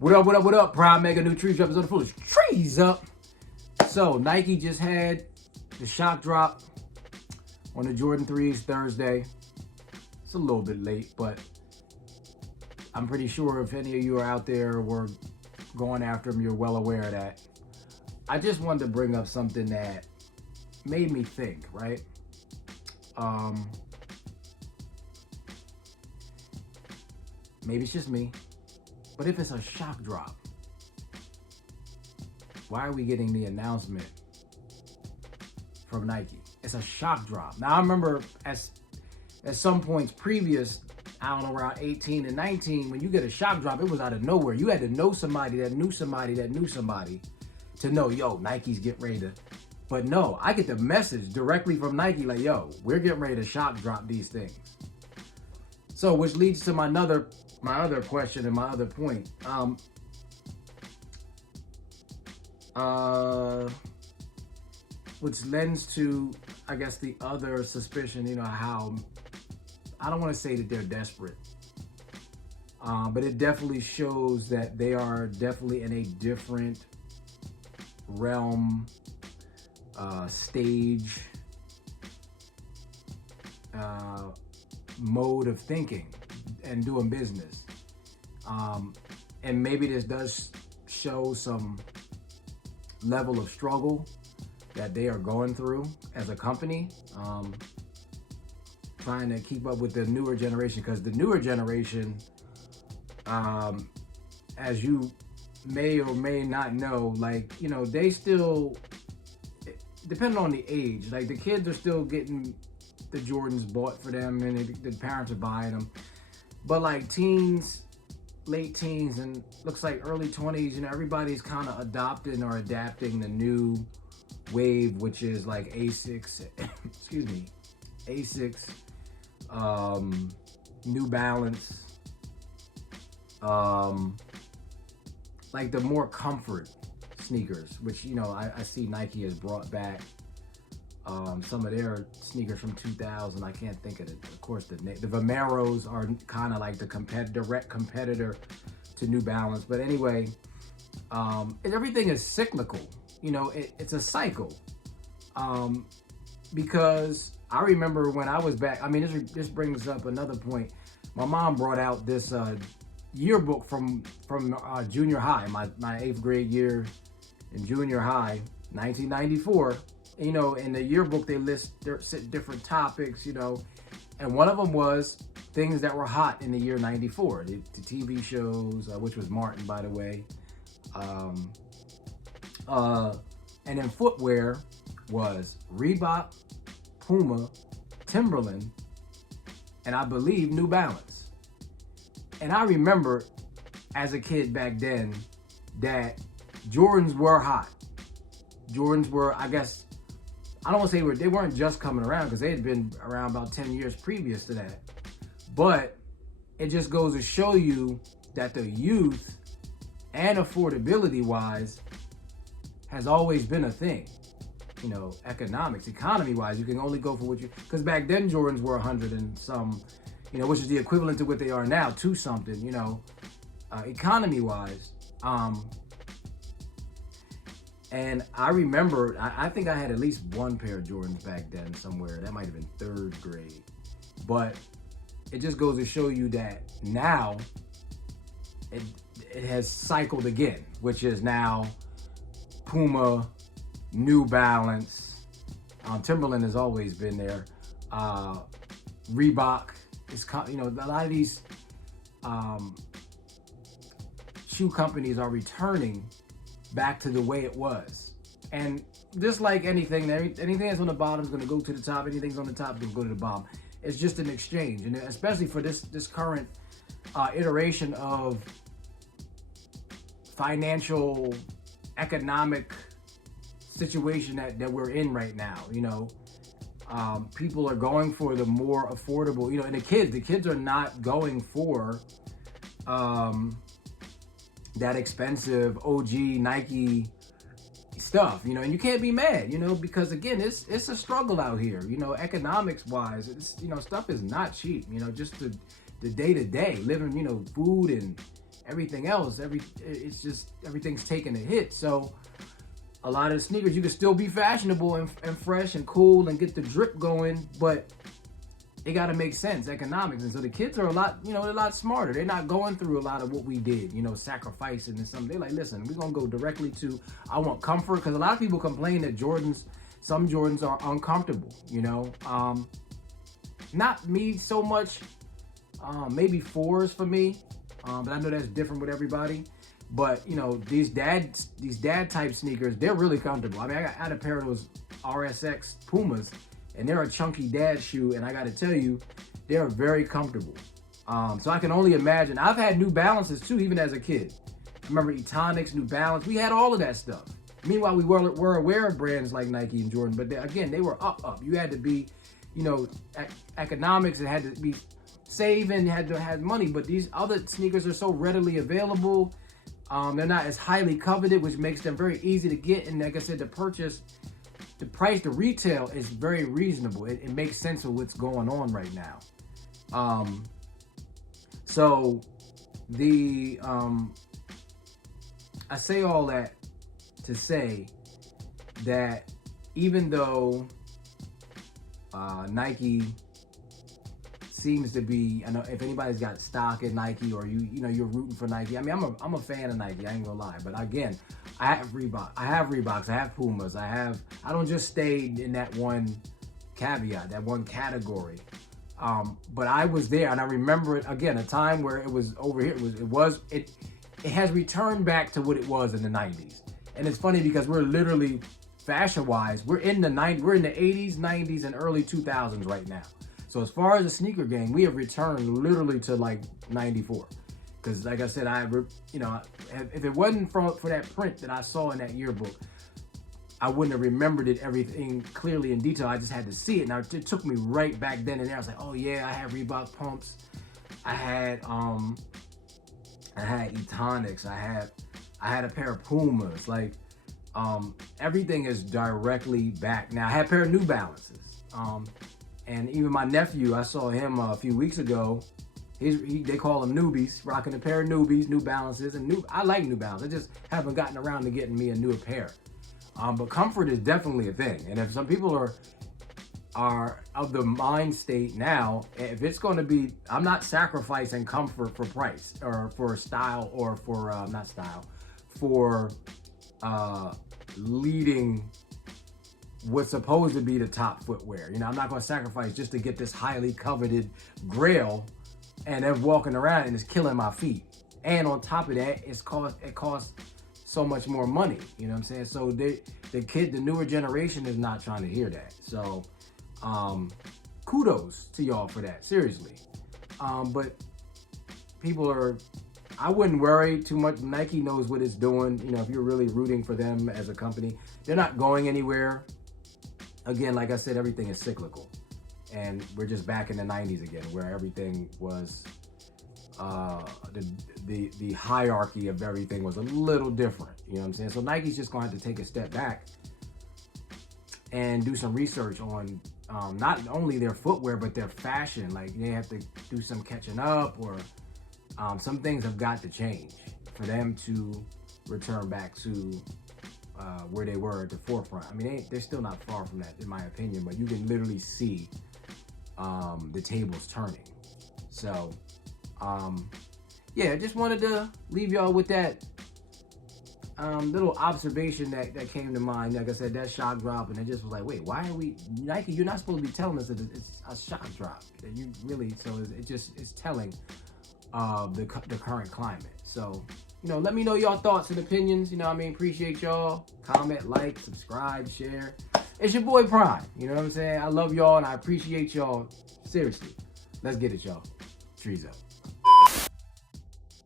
What up, what up, what up? Prime Mega New Trees episode of Foolish Trees Up. So, Nike just had the shock drop on the Jordan 3s Thursday. It's a little bit late, but I'm pretty sure if any of you are out there were going after them, you're well aware of that. I just wanted to bring up something that made me think, right? Maybe it's just me. But if it's a shock drop, why are we getting the announcement from Nike? It's a shock drop. Now, I remember at some points previous, I don't know, around 18 and 19, when you get a shock drop, it was out of nowhere. You had to know somebody that knew somebody that knew somebody to know, yo, Nike's getting ready to. But no, I get the message directly from Nike like, yo, we're getting ready to shock drop these things. So, which leads to my other question and my other point. Which lends to, I guess, the other suspicion, how, I don't want to say that they're desperate, but it definitely shows that they are definitely in a different realm, stage, mode of thinking and doing business. And maybe this does show some level of struggle that they are going through as a company, trying to keep up with the newer generation, because the newer generation, as you may or may not know, they still, depending on the age, like the kids are still getting the Jordans bought for them and the parents are buying them. But like teens, late teens, and looks like early 20s, everybody's kind of adopting or adapting the new wave, which is like Asics, Asics, New Balance, like the more comfort sneakers, which, I see Nike has brought back some of their sneakers from 2000. I can't think of it. Of course, the Vomeros are kind of like the direct competitor to New Balance. But anyway, everything is cyclical. It's a cycle. Because I remember when I was back, this brings up another point. My mom brought out this yearbook from junior high, my 8th grade year in junior high, 1994. In the yearbook, they list different topics, and one of them was things that were hot in the year 94, the TV shows, which was Martin, by the way. And then footwear was Reebok, Puma, Timberland, and I believe New Balance. And I remember as a kid back then that Jordans were hot. Jordans were, I guess, I don't want to say they weren't just coming around, because they had been around about 10 years previous to that. But it just goes to show you that the youth and affordability wise has always been a thing. Economy wise, you can only go for what you, because back then Jordans were 100 and some, which is the equivalent to what they are now, to something, economy wise. And I remember, I think I had at least one pair of Jordans back then somewhere. That might have been 3rd grade. But it just goes to show you that now it has cycled again, which is now Puma, New Balance, Timberland has always been there. Reebok is, a lot of these shoe companies are returning back to the way it was. And just like anything that's on the bottom is going to go to the top. Anything's on the top is going to go to the bottom. It's just an exchange. And especially for this current iteration of financial, economic situation that we're in right now, people are going for the more affordable, and the kids are not going for that expensive OG Nike stuff, and you can't be mad, because again, it's a struggle out here, economics wise. It's, stuff is not cheap, just the day to day living, food and everything else, it's just everything's taking a hit. So a lot of sneakers, you can still be fashionable and fresh and cool and get the drip going, but it got to make sense, economics. And so the kids are a lot, they're a lot smarter. They're not going through a lot of what we did, sacrificing and something. They're like, listen, we're going to go directly to, I want comfort. Because a lot of people complain that some Jordans are uncomfortable, Not me so much, maybe 4s for me. But I know that's different with everybody. But, these dad type sneakers, they're really comfortable. I mean, I had a pair of those RSX Pumas, and they're a chunky dad shoe, and I got to tell you, they're very comfortable. So I can only imagine. I've had New Balances too, even as a kid. I remember Etonics, New Balance. We had all of that stuff. Meanwhile, we were aware of brands like Nike and Jordan, but again, they were up. You had to be, economics. It had to be saving. You had to have money. But these other sneakers are so readily available. They're not as highly coveted, which makes them very easy to get. And like I said, to purchase. The price to retail is very reasonable. It makes sense of what's going on right now. So I say all that to say that even though Nike seems to be, I know if anybody's got stock in Nike or you're rooting for Nike. I mean, I'm a fan of Nike. I ain't gonna lie, but again, I have Reeboks, I have Pumas, I don't just stay in that one caveat, that one category. But I was there, and I remember it again, a time where it was over here. It has returned back to what it was in the 90s. And it's funny because we're literally fashion-wise, we're in the 80s, 90s, and early 2000s right now. So as far as the sneaker game, we have returned literally to like 94. Because like I said, if it wasn't for that print that I saw in that yearbook, I wouldn't have remembered everything clearly in detail. I just had to see it. Now it took me right back then and there. I was like, oh yeah, I had Reebok pumps. I had Etonics. I had a pair of Pumas. Like everything is directly back. Now I had a pair of New Balances. And even my nephew, I saw him a few weeks ago. They call them newbies, rocking a pair of New Balances, and I like New Balance. I just haven't gotten around to getting me a newer pair. But comfort is definitely a thing, and if some people are of the mind state now, if it's going to be, I'm not sacrificing comfort for price or for style or for not style, for leading what's supposed to be the top footwear. I'm not going to sacrifice just to get this highly coveted Grail. And they're walking around and it's killing my feet. And on top of that, it costs so much more money. You know what I'm saying? So the newer generation is not trying to hear that. So kudos to y'all for that, seriously. But I wouldn't worry too much. Nike knows what it's doing. If you're really rooting for them as a company, they're not going anywhere. Again, like I said, everything is cyclical. And we're just back in the 90s again, where everything was, the hierarchy of everything was a little different. You know what I'm saying? So Nike's just going to have to take a step back and do some research on not only their footwear, but their fashion. Like they have to do some catching up, or some things have got to change for them to return back to where they were at the forefront. I mean, they're still not far from that, in my opinion, but you can literally see the tables turning. So, yeah, I just wanted to leave y'all with that little observation that came to mind. Like I said, that shock drop, and it just was like, wait, why are we, Nike, you're not supposed to be telling us that it's a shock drop. That you really, so it's telling the current climate. So, let me know y'all thoughts and opinions. Appreciate y'all. Comment, like, subscribe, share. It's your boy Prime. You know what I'm saying? I love y'all and I appreciate y'all. Seriously. Let's get it, y'all. Trees up.